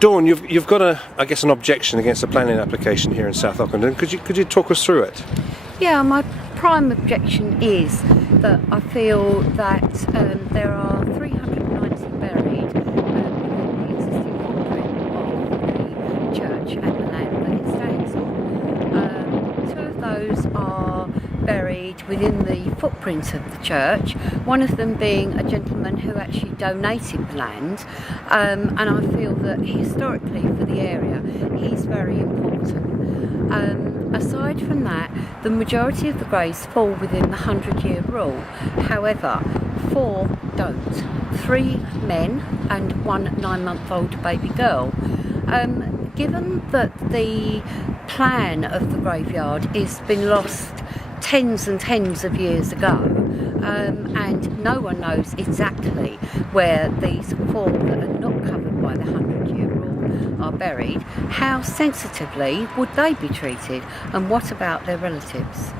Dawn, you've got an objection against the planning application here in South Ockendon. Could you talk us through it? Yeah, my prime objection is that I feel that there are 390 buried within the existing footprint of the church and the land that it stands on. Two of those are buried within the footprint of the church, one of them being a gentleman who actually donated the land, and I feel that historically for the area he's very important. Aside from that, the majority of the graves fall within the 100-year rule. However, 4 don't. 3 men and 1 9-month-old baby girl. Given that the plan of the graveyard has been lost tens and tens of years ago, and no one knows exactly where these 4 that are not covered by the 100-year rule are buried, how sensitively would they be treated, and what about their relatives?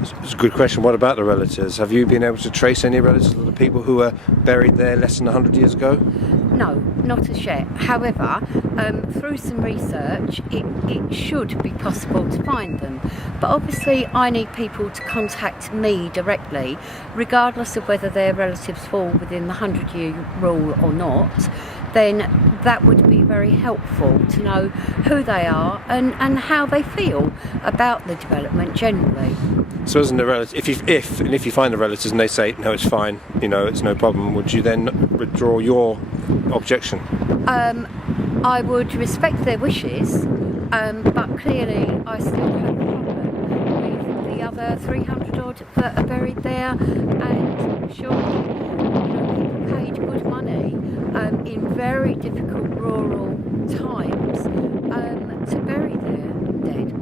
It's a good question. What about the relatives? Have you been able to trace any relatives of the people who were buried there less than 100 years ago? No, not as yet. However, through some research, it should be possible to find them. But obviously, I need people to contact me directly, regardless of whether their relatives fall within the 100-year rule or not. Then that would be very helpful to know who they are and how they feel about the development generally. So, isn't the relative, if you find the relatives and they say no, it's fine, it's no problem, would you then withdraw your objection? I would respect their wishes, but clearly I still have a problem with the other 300 odd that are buried there, and surely people paid good money in very difficult rural times to bury their dead,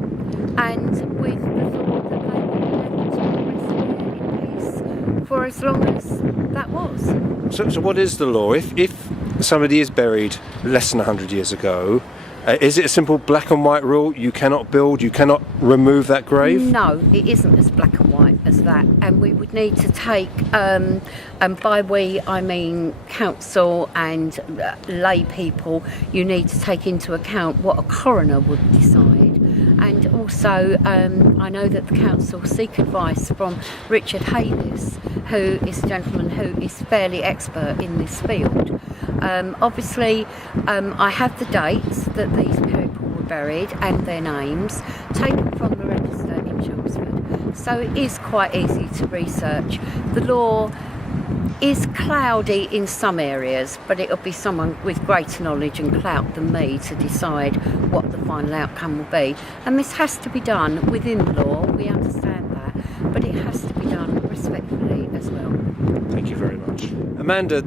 and with the thought that they would be able to rest there in peace for as long as that was. So what is the law? If somebody is buried less than 100 years ago, is it a simple black and white rule? You cannot build, you cannot remove that grave? No, it isn't as black and white as that, and we would need to take, and by we I mean council and lay people, you need to take into account what a coroner would decide. And also, I know that the council seek advice from Richard Hayes, who is a gentleman who is fairly expert in this field. Obviously, I have the dates that these people were buried and their names taken from the register in Chelmsford, so it is quite easy to research. The law is cloudy in some areas, but it'll be someone with greater knowledge and clout than me to decide what the final outcome will be. And this has to be done within the law, we understand that, but it has to be done respectfully as well. Thank you very much. Amanda,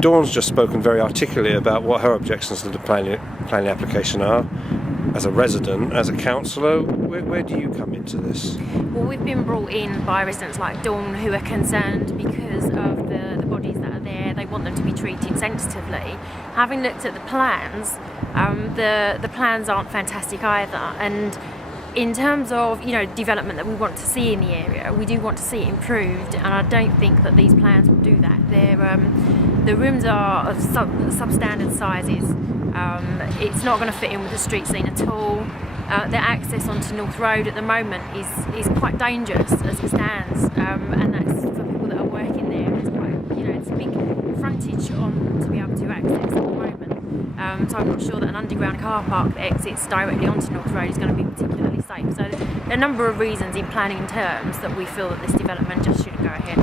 Dawn's just spoken very articulately about what her objections to the planning application are. As a resident, as a councillor, where do you come into this? Well, we've been brought in by residents like Dawn who are concerned because of the bodies that are there. They want them to be treated sensitively. Having looked at the plans, the plans aren't fantastic either. And in terms of development that we want to see in the area, we do want to see it improved, and I don't think that these plans will do that. The rooms are of substandard sizes. It's not going to fit in with the street scene at all. The access onto North Road at the moment is quite dangerous as it stands, and that's for people that are working there. It's quite, it's a big frontage on to be able to access at the moment. So I'm not sure that an underground car park that exits directly onto North Road is going to be particularly safe. So there are a number of reasons in planning terms that we feel that this development just shouldn't go ahead.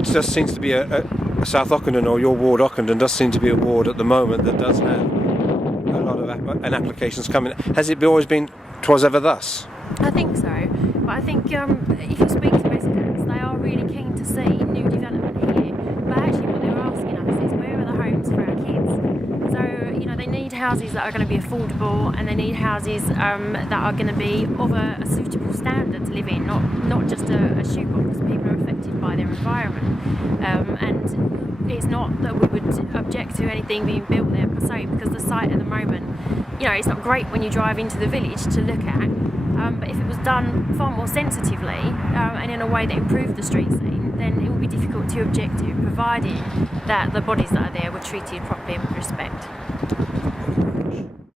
It just seems to be a South Ockendon, or your ward Ockendon, does seem to be a ward at the moment that does have a lot of applications coming. Has it always been, 'twas ever thus? I think so, but I think if you speak to residents, they are really keen to see new development here, but actually what they're asking us is where are the homes for our kids? So, they need houses that are going to be affordable, and they need houses that are going to be of a suitable standard to live in, not just a shoebox. People are affected by their environment, and it's not that we would object to anything being built there per se, because the site at the moment, it's not great when you drive into the village to look at, but if it was done far more sensitively and in a way that improved the street scene, then it would be difficult to object to, providing that the bodies that are there were treated properly and with respect.